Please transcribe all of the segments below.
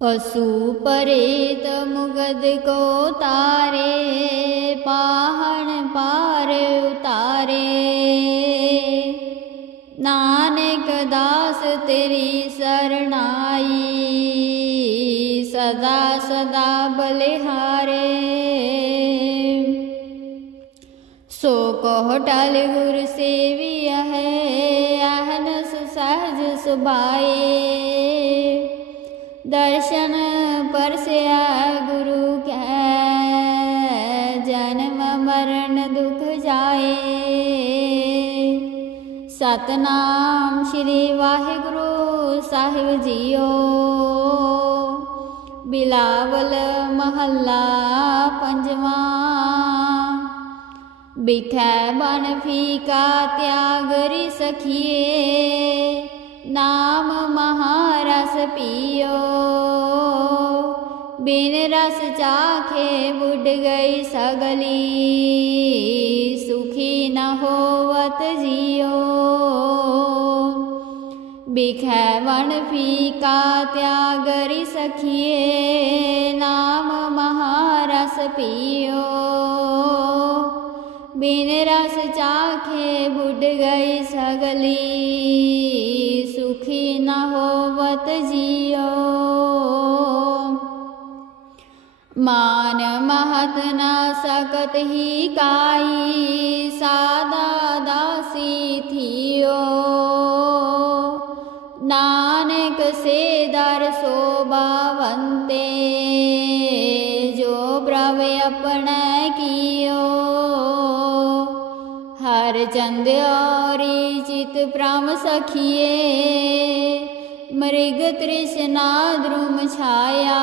ਪਸੂ ਪਰੇਤ ਮੁਗਦ ਕੋ ਤਾਰੇ ਪਾਹਣ ਪਾਰ ਉਤਾਰੇ ਨਾਨਕ ਦਾਸ ਤੇਰੀ ਸਰਣਾਈ ਸਦਾ ਸਦਾ ਬਲਿਹਾਰੇ ਸੋ ਕੋ ਟਲ ਗੁਰ ਸੇਵੀਆ ਹੈ ਅਹਨਸ ਸਹਜ ਸੁਭਾਏ ਦਰਸ਼ਨ ਪਰਸਿਆ ਗੁਰੂ ਕੈ ਜਨਮ ਮਰਨ ਦੁਖ ਜਾਏ। ਸਤਨਾਮ ਸ੍ਰੀ ਵਾਹਿਗੁਰੂ ਸਾਹਿਬ ਜੀਓ। ਬਿਲਾਵਲ ਮਹੱਲਾ ਪੰਜਵਾਂ। ਬਿਖੈ ਬਨ ਫੀਕਾ ਤਿਆਗਰੀ ਸਖੀਏ। ਨਾਮ ਮਹਾ ਪੀਓ। ਬਿਨ ਰਸ ਚਾਖੇ ਬੁੱਢ ਗਈ ਸਗਲੀ। ਸੁਖੀ ਨ ਹੋਵਤ ਜਿਉ ਬਿਖੈ ਵਣ ਫੀਕਾ ਤਿਆਗਰੀ ਸਖੀਏ। ਨਾਮ ਮਹਾਰਸ ਪੀਓ। ਬਿਨ ਰਸ ਚਾਖੇ ਬੁੱਢ ਗਈ ਸਗਲੀ। ਜਿਓ ਮਾਨ ਮਹਤ ਨਾ ਸਕਤ ਹੀ ਕਾਈ ਸਾਦਾ ਦਾਸੀ ਥਿਓ ਨਾਨਕ ਸੇ ਦਰ ਸੋ ਬਾਵੰਤੇ ਜੋ ਪ੍ਰਭ ਆਪਣੈ ਕੀਓ ਹਰ ਚੰਦ ਔਰੀ ਚਿਤ ਪ੍ਰਮ ਸਖੀਏ ਮ੍ਰਿਗ ਤ੍ਰਿਸ਼ਨਾ ਦ੍ਰੁਮ ਛਾਇਆ।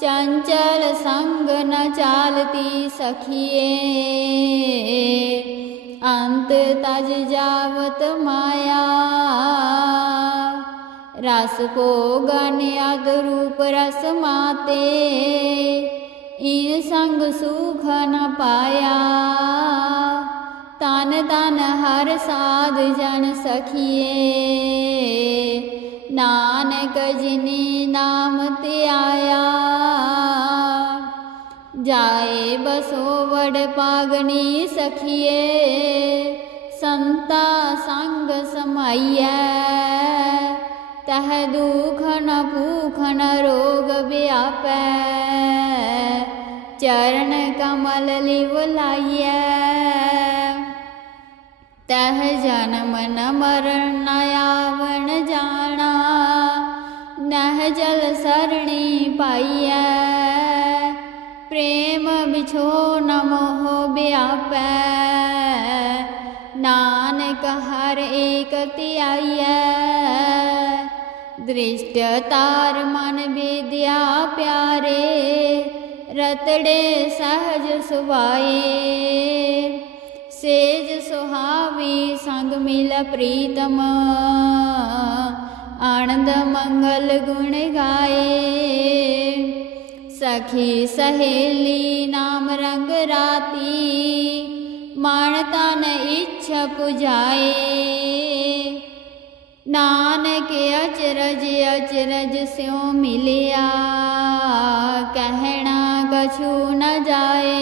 ਚੰਚਲ ਸੰਗ ਨ ਚਾਲਤੀ ਸਖੀਏ। ਅੰਤ ਤਜ ਜਾਵਤ ਮਾਇਆ। ਰਸ ਕੋ ਗਨ ਅਦ ਰੂਪ ਰਸ ਮਾਤੇ। ਇਨ ਸੰਗ ਸੁਖ ਨ ਪਾਇਆ। ਤਨ ਤਨ ਹਰ ਸਾਧ ਜਨ ਸਖੀਏ। ਨਾਨਕ ਜਿਨੀ ਨਾਮ ਤੇ ਆਇਆ, ਜਾਏ ਬਸੋ ਵੜ ਪਾਗਣੀ ਸਖੀਏ, ਸੰਤਾ ਸੰਗ ਸਮਾਈਐ, ਤਹ ਦੁਖ ਨ ਭੂਖ ਨ ਰੋਗ ਵਿਆਪੈ, ਚਰਨ ਕਮਲ ਲਿਵ ਲਾਈਐ। ਤਹ ਜਨਮ ਨ ਮਰਨ ਨ ਆਵਣ ਜਾਣਾ ਜਲ ਸਰਣੀ ਪਾਈਐ। ਪ੍ਰੇਮ ਵਿਛੋ ਨ ਮੋਹ ਵਿਆਪੈ। ਨਾਨਕ ਹਰ ਏਕ ਧਿਆਈਐ। ਦ੍ਰਿਸ਼ਟ ਤਾਰ ਮਨ ਵਿਦਿਆ ਪਿਆਰੇ। ਰਤੜੇ ਸਹਜ ਸੁਭਾਏ। ਸੇਜ ਸੁਹਾਵੀ ਸੰਗ ਮਿਲ ਪ੍ਰੀਤਮ। ਆਨੰਦ ਮੰਗਲ ਗੁਣ ਗਾਏ ਸਖੀ ਸਹੇਲੀ ਨਾਮ ਰੰਗ ਰਾਤੀ ਮਨ ਤਨ ਇੱਛਾ ਪੁਜਾਏ ਨਾਨਕ ਅਚਰਜ ਅਚਰਜ ਸਿਉ ਮਿਲਿਆ ਕਹਿਣਾ ਕਛੂ ਨ ਜਾਏ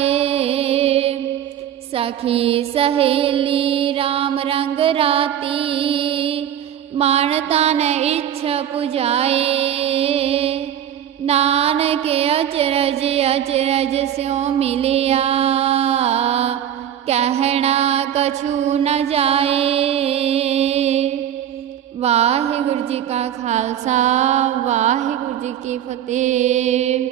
ਸਖੀ ਸਹੇਲੀ RAM ਰੰਗ ਰਾਤੀ ਮਨ ਤਨ ਇੱਛ ਪੁਜਾਏ। ਨਾਨਕ ਅਚਰਜ ਅਚਰਜ ਸਿਉ ਮਿਲਿਆ। ਕਹਿਣਾ ਕਛੂ ਨ ਜਾਏ। ਵਾਹਿਗੁਰੂ ਜੀ ਕਾ ਖਾਲਸਾ, ਵਾਹਿਗੁਰੂ ਜੀ ਕੀ ਫਤਿਹ।